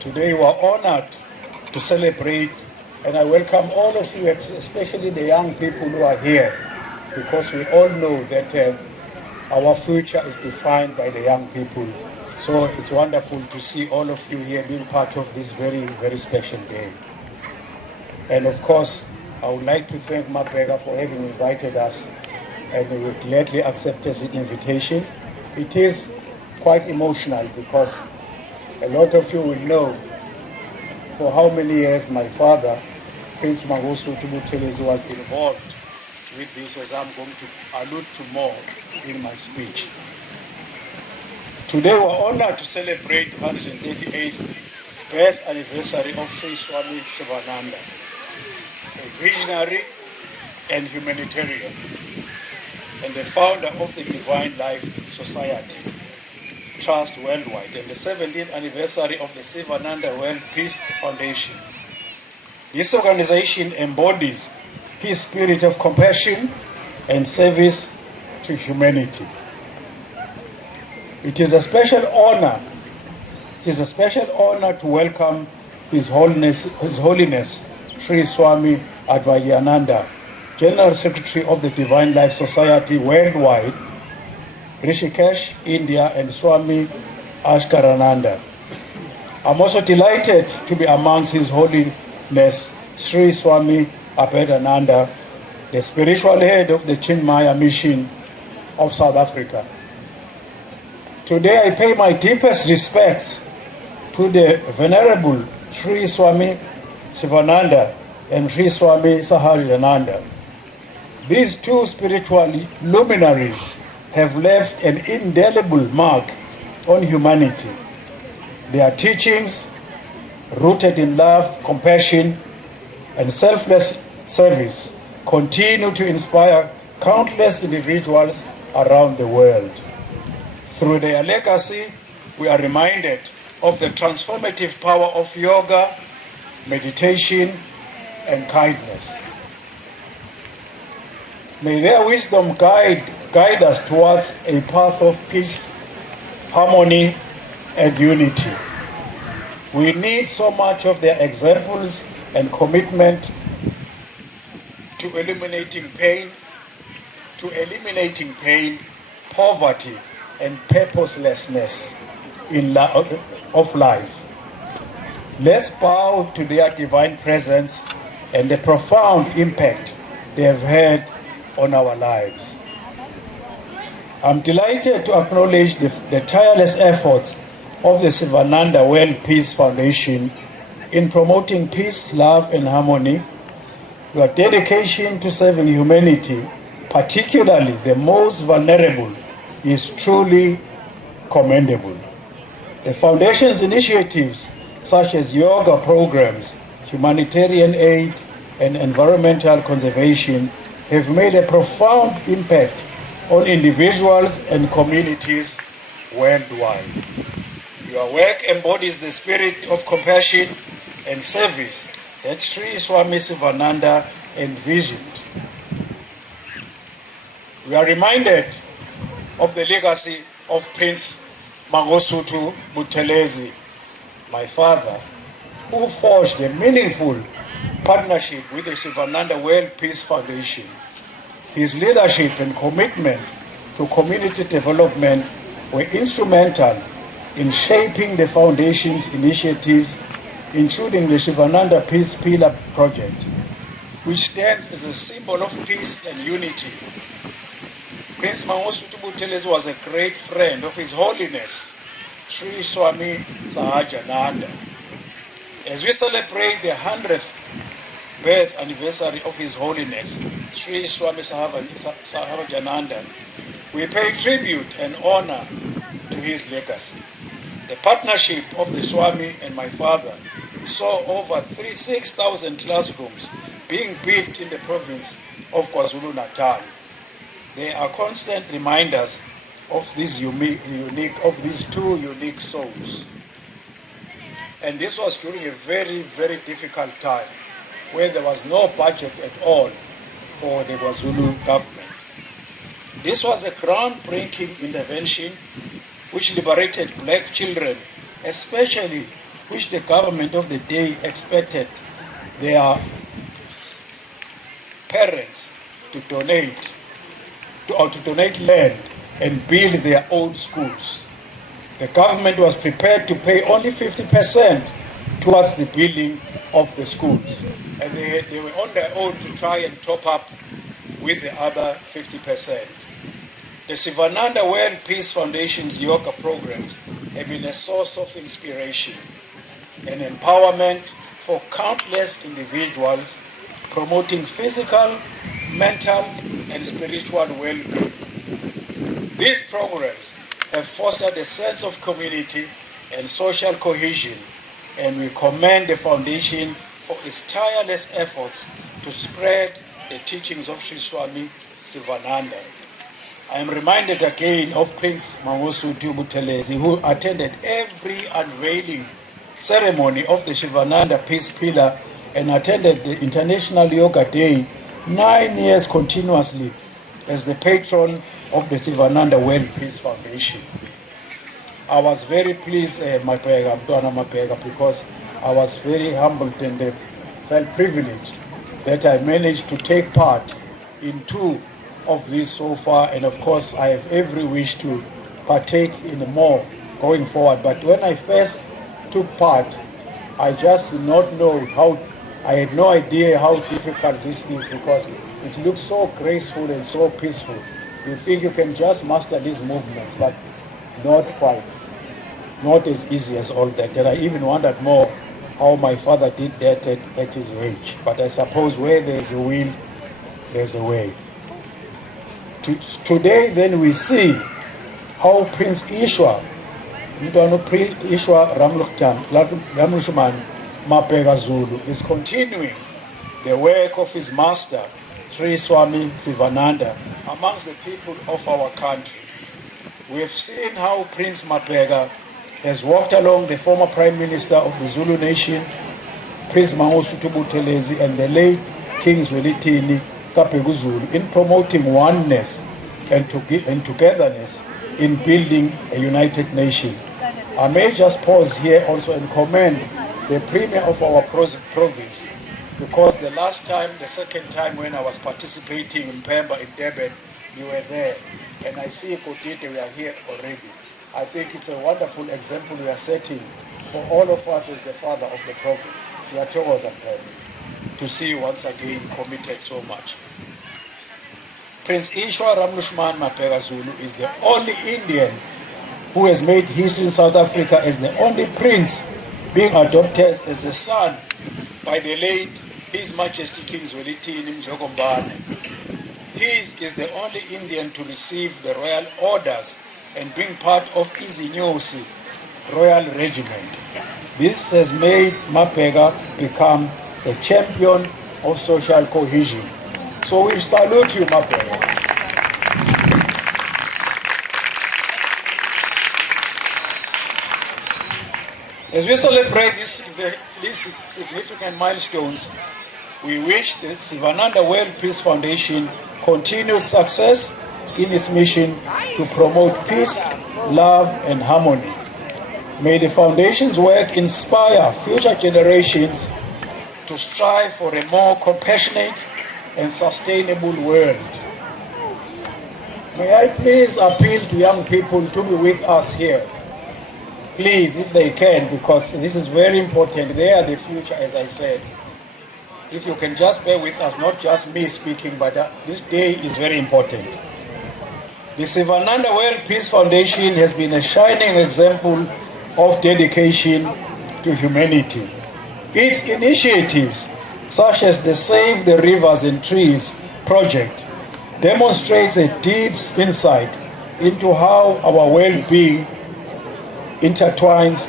Today we are honored to celebrate, and I welcome all of you, especially the young people who are here, because we all know that our future is defined by the young people. So it's wonderful to see all of you here being part of this very, very special day. And of course, I would like to thank Mabega for having invited us, and we gladly accepted the invitation. It is quite emotional because a lot of you will know for how many years my father, Prince Mangosuthu Buthelezi, was involved with this, as I'm going to allude to more in my speech. Today we're honored to celebrate the 138th birth anniversary of Sri Swami Sivananda, a visionary and humanitarian, and the founder of the Divine Life Society Trust Worldwide, and the 70th anniversary of the Sivananda World Peace Foundation. This organization embodies his spirit of compassion and service to humanity. It is a special honor to welcome His Holiness Sri Swami Advayananda, General Secretary of the Divine Life Society Worldwide, Rishikesh, India, and Swami Ashkarananda. I'm also delighted to be amongst His Holiness Sri Swami Abhedananda, the spiritual head of the Chinmaya Mission of South Africa. Today I pay my deepest respects to the Venerable Sri Swami Sivananda and Sri Swami Sahajananda. These two spiritual luminaries have left an indelible mark on humanity. Their teachings, rooted in love, compassion, and selfless service, continue to inspire countless individuals around the world. Through their legacy, we are reminded of the transformative power of yoga, meditation, and kindness. May their wisdom guide us towards a path of peace, harmony, and unity. We need so much of their examples and commitment to eliminating pain, poverty, and purposelessness of life. Let's bow to their divine presence and the profound impact they have had on our lives. I'm delighted to acknowledge the tireless efforts of the Sivananda World Peace Foundation in promoting peace, love, and harmony. Your dedication to serving humanity, particularly the most vulnerable, is truly commendable. The Foundation's initiatives, such as yoga programs, humanitarian aid, and environmental conservation, have made a profound impact on individuals and communities worldwide. Your work embodies the spirit of compassion and service that Sri Swami Sivananda envisioned. We are reminded of the legacy of Prince Mangosuthu Buthelezi, my father, who forged a meaningful partnership with the Sivananda World Peace Foundation. His leadership and commitment to community development were instrumental in shaping the Foundation's initiatives, including the Sivananda Peace Pillar Project, which stands as a symbol of peace and unity. Prince Mangosuthu Buthelezi was a great friend of His Holiness Sri Swami Sahajananda. As we celebrate the 100th birth anniversary of His Holiness Sri Swami Sahajananda, we pay tribute and honor to his legacy. The partnership of the Swami and my father saw over 6,000 classrooms being built in the province of KwaZulu-Natal. They are constant reminders of these two unique souls. And this was during a very, very difficult time where there was no budget at all for the KwaZulu government. This was a groundbreaking intervention which liberated black children, especially which the government of the day expected their parents to donate land and build their own schools. The government was prepared to pay only 50% towards the building of the schools, and they were on their own to try and top up with the other 50%. The Sivananda World Peace Foundation's yoga programs have been a source of inspiration and empowerment for countless individuals, promoting physical, mental, and spiritual well-being. These programs have fostered a sense of community and social cohesion, and we commend the Foundation for its tireless efforts to spread the teachings of Sri Swami Sivananda. I am reminded again of Prince Mangosuthu Buthelezi, who attended every unveiling ceremony of the Sivananda Peace Pillar and attended the International Yoga Day 9 years continuously as the patron of the Sivananda World Peace Foundation. I was very pleased, because I was very humbled and felt privileged that I managed to take part in 2 of these so far, and of course I have every wish to partake in more going forward. But when I first took part, I just did not know I had no idea how difficult this is, because it looks so graceful and so peaceful. You think you can just master these movements, but not quite. It's not as easy as all that. And I even wondered more how my father did that at his age. But I suppose where there's a will, there's a way. Today then we see how Prince Ishwa Ramlushman Mapega Zulu is continuing the work of his master, Sri Swami Sivananda, amongst the people of our country. We have seen how Prince Mapega has walked along the former Prime Minister of the Zulu Nation, Prince Mangosuthu Buthelezi, and the late King Zwelithini Kapegu Zulu in promoting oneness and togetherness in building a united nation. I may just pause here also and commend the Premier of our province, because the second time when I was participating in Pemba in Durban, you were there, and I see Kotite, we are here already. I think it's a wonderful example we are setting for all of us as the father of the province. To see you once again committed so much. Prince Ishwa Ramlushman Mapega Zulu is the only Indian who has made history in South Africa as the only prince being adopted as a son by the late His Majesty King Zwelithini Mdlokombane. He is the only Indian to receive the royal orders and being part of Inkosi Royal Regiment. This has made Mapega become the champion of social cohesion. So we salute you, Mapega. As we celebrate these significant milestones, we wish the Sivananda World Peace Foundation continued success in its mission to promote peace, love, and harmony. May the Foundation's work inspire future generations to strive for a more compassionate and sustainable world. May I please appeal to young people to be with us here. Please, if they can, because this is very important. They are the future, as I said. If you can just bear with us, not just me speaking, but this day is very important. The Sivananda World Peace Foundation has been a shining example of dedication to humanity. Its initiatives, such as the Save the Rivers and Trees project, demonstrates a deep insight into how our well-being intertwines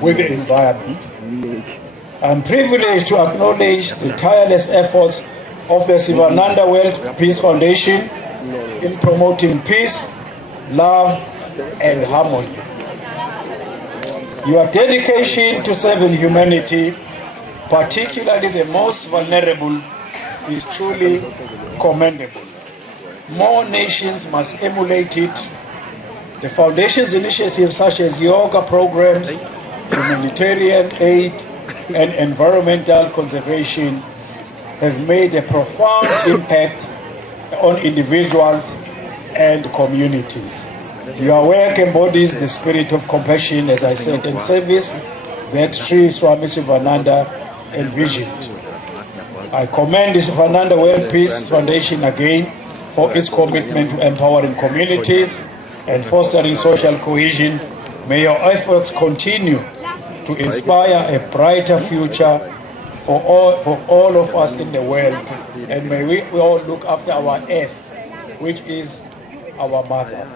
with the environment. I'm privileged to acknowledge the tireless efforts of the Sivananda World Peace Foundation in promoting peace, love, and harmony. Your dedication to serving humanity, particularly the most vulnerable, is truly commendable. More nations must emulate it. The Foundation's initiatives such as yoga programs, humanitarian aid, and environmental conservation have made a profound impact on individuals and communities. Your work embodies the spirit of compassion, as I said, and service that Sri Swami Sivananda envisioned. I commend the Sivananda World Peace Foundation again for its commitment to empowering communities and fostering social cohesion. May your efforts continue to inspire a brighter future for all of us in the world, and may we all look after our earth, which is our mother.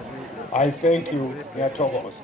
I thank you, Ngiyathokoza.